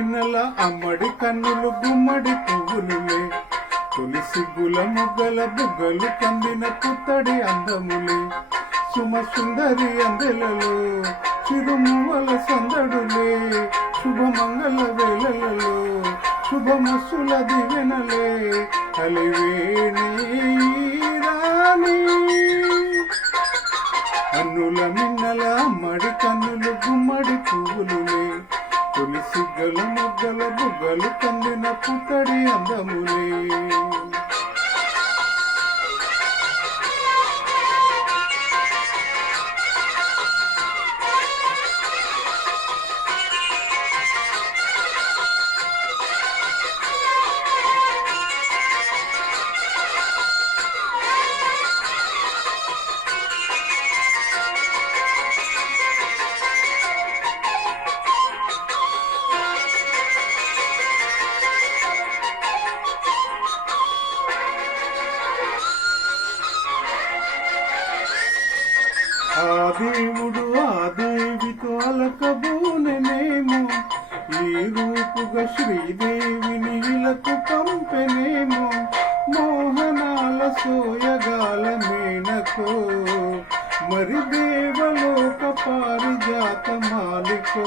మిన్నల అమ్మడి కన్నులు గుమ్మడి పువ్వులులే, తొలి సిగ్గుల మొగ్గల బుగ్గలు కందిన పుత్తడి అందములే, సుమ సుందరి అందెలలో చిరుమువల సందడులే, శుభమంగళ వేళలలో శుభమస్సుల దివెనలే, కలివేణి రాణి అన్నుల మిన్నల అమ్మడి కన్నులు గుమ్మడి పువ్వులులే, తొలి సిగ్గల మొగ్గల బుగ్గలు కందిన పుత్తడి అందములే. ఆ దేవుడు ఆ దేవితో అలకబోనెనేమో, ఈ రూపుగా శ్రీదేవిని ఇలకు పంపెనేమో, మోహనాల సోయగాల మేనకో, మరి దేవలోక పారిజాత మాలికో,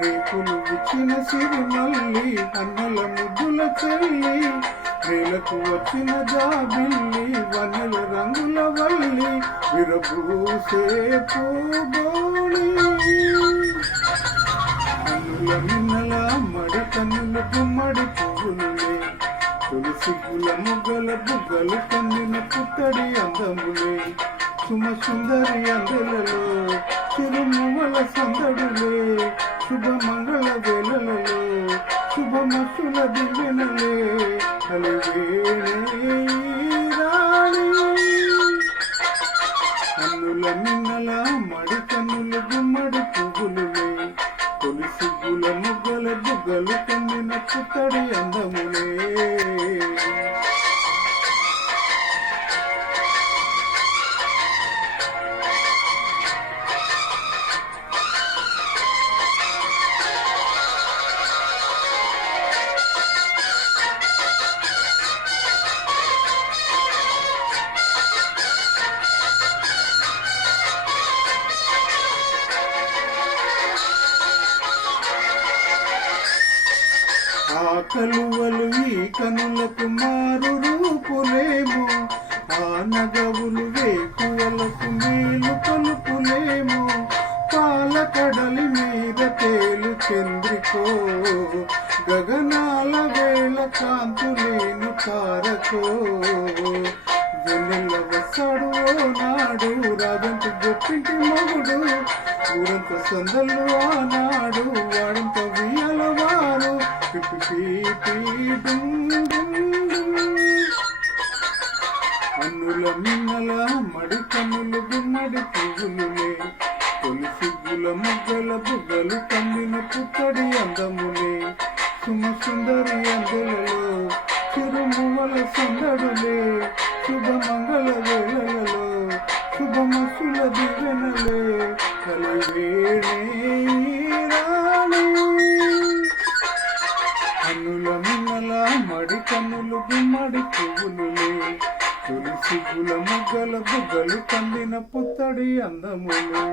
రేపులు విచ్చిన సిరిమల్లి అన్నల ముద్దుల చెల్లి, నేలకు వచ్చిన జాబిల్లి వనెల రంగుల వల్లి, విరబూసే పూబోళి అన్నుల మిన్నల అమ్మడి కన్నుల గుమ్మడి పువ్వులులే, తొలి సిగ్గుల మొగ్గల బుగ్గలు కందిన పుత్తడి అందములే, సుమ సుందరి అందెలలో చిరుమువల సందడులే, శుభమంగళ వేళలలో శుభమస్సుల దివెనలే, కలివేణి రాణి అన్నుల మిన్నల అమ్మడి కన్నులు గుమ్మడి పువ్వులులే, తొలి సిగ్గుల మొగ్గల బుగ్గలు కందిన పుత్తడి అందములే. ఆ కలువలు ఈ కనులకు మారు రూపులేమో, ఆ నగవులు వేకువలకు మేలు కొలుపులేమో, పాల కడలి మీద తేలు చంద్రికో, గగనాల వేళ కాంతులేను తారకో, వెన్నెల వస్తాడు నాడు రాజంత గొప్పింటి మగుడు, ఊరంత సందలు ఆనాడు వాడంత వియలవారు, అన్నుల మిన్నల అమ్మడి కన్నులు గుమ్మడి పువ్వులులే, తొలి సిగ్గుల మొగ్గల బుగ్గలు కందిన పుత్తడి అందములే, సుమ సుందరి అందెలలో చిరుమువల సందడులే, శుభమంగళ వేళలలో శుభమస్సుల దివెనలే, కలివేణి రాణి అన్నుల మిన్నల అమ్మడి కన్నులు గుమ్మడి పువ్వులులే, తొలి సిగ్గుల మొగ్గల బుగ్గలు కందిన పుత్తడి అందములే.